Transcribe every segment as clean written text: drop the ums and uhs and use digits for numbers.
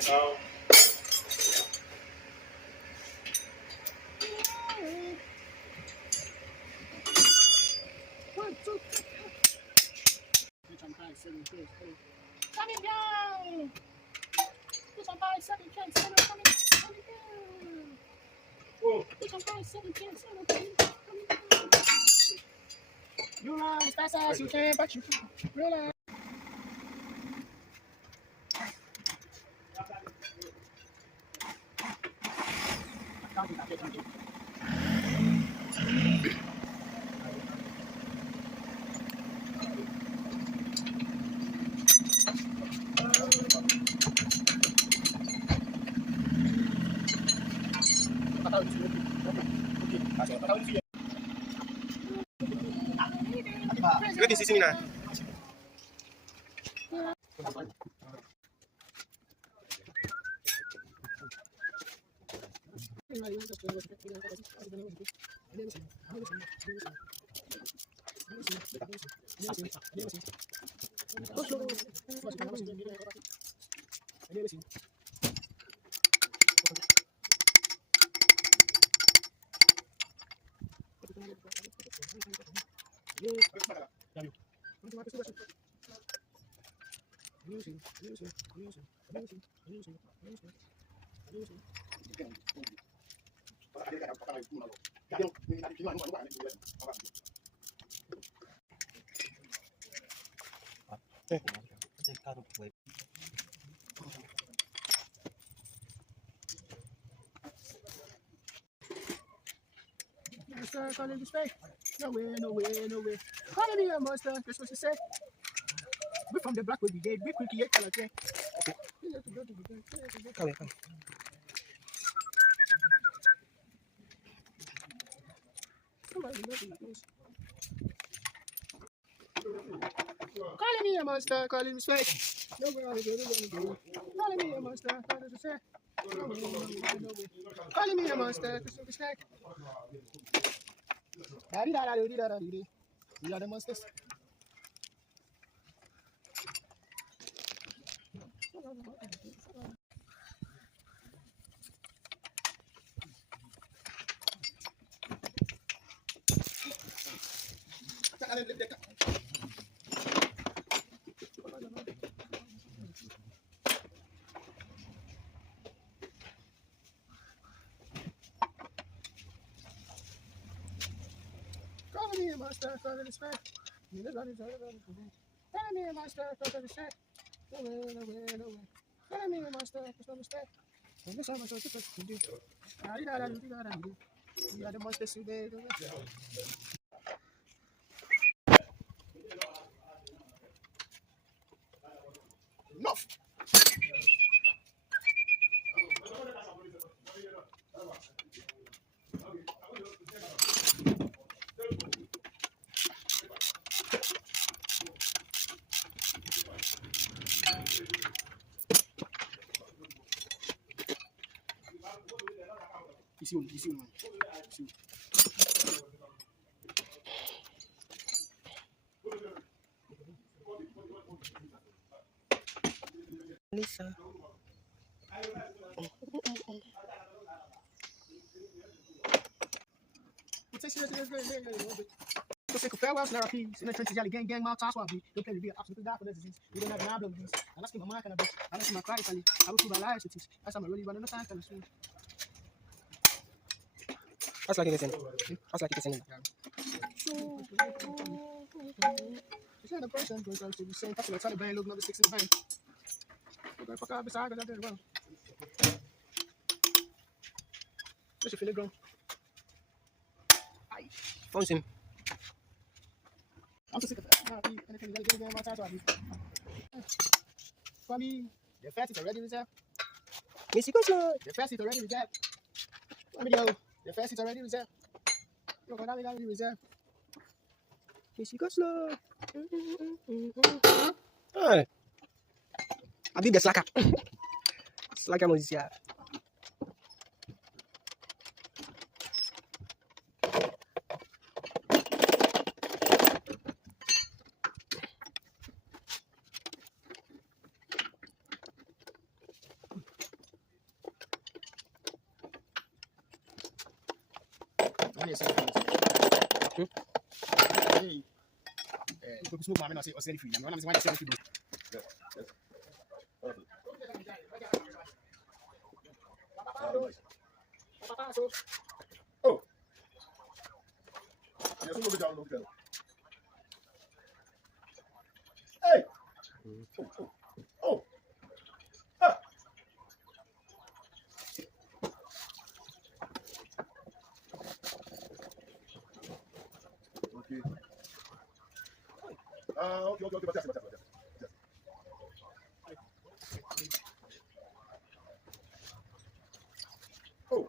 One, two. Bitch, I'm 5, 7 kills. Coming down. Bitch, I'm 5, 7 kills. Coming down. Bitch, I'm 5, 7 kills. Coming down. You run as fast as you can, but you can't realize. Berarti di sini nah. Monster, calling this way. No way, no way, no way. Calling me a monster, that's what she said. We're from the black way brigade, we quickly get color, okay? Come. Calling me a monster, calling me straight. No way, no way. Calling me a monster, calling me straight. No way, no way. Calling me a monster, that's what we say. We are the monsters. Calling me a monster, calling me straight. Calling me a monster, calling me straight. No way, no way, no way. Calling me a monster, calling me straight. And this summer, so it's supposed to do. We are the monsters today. Enough. Easy one. Lisa. Take a farewell, snare peace. In the trenches, yelling gang, mouth, toss, wabi. Don't play to be an obstacle, die for the disease. We don't have an abilities. I lost my mind, kind of bitch. I lost my cry, funny. I will prove my lies to teach. That's how I'm really running the time, kind of soon. How's like it in? How's like it in? It's not a person, but it's the same. That's what the Taliban look number 6 in the bank. Okay, fuck up beside because I did it wrong. Let's feel it grown. Phone's him. I'm so sick of that. Anything you gotta my time to for me, the fast is already reserved. Missy goes slow. The fast is already reserved. Video. The fast is already reserved. You're gonna be reserved. Missy goes slow. Hey. Abi the slacker. Slacker musician. Only say. Hey. Because smoke mama no say o free. Na me wan say why say free. Oh. Yeah, so down look down. Hey. Oh. Ah. Okay. Okay. But yes. Oh.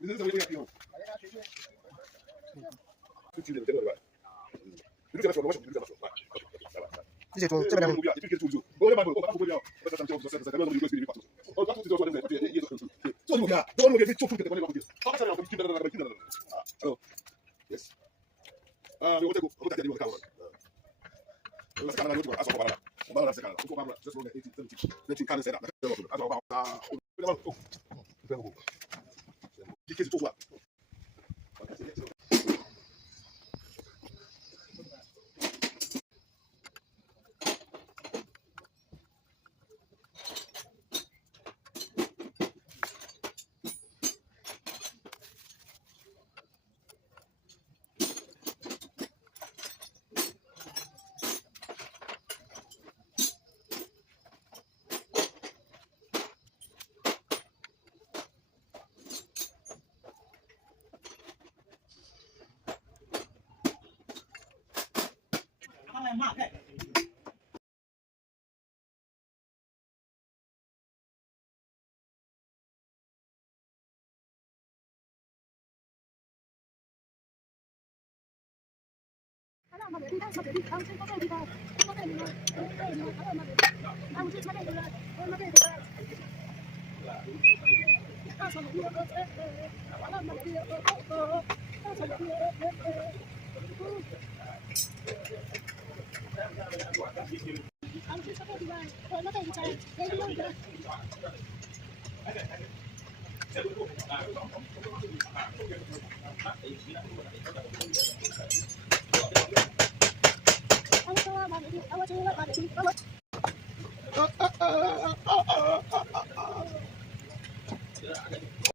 This is the way to get you. This is it. Seven. Yes.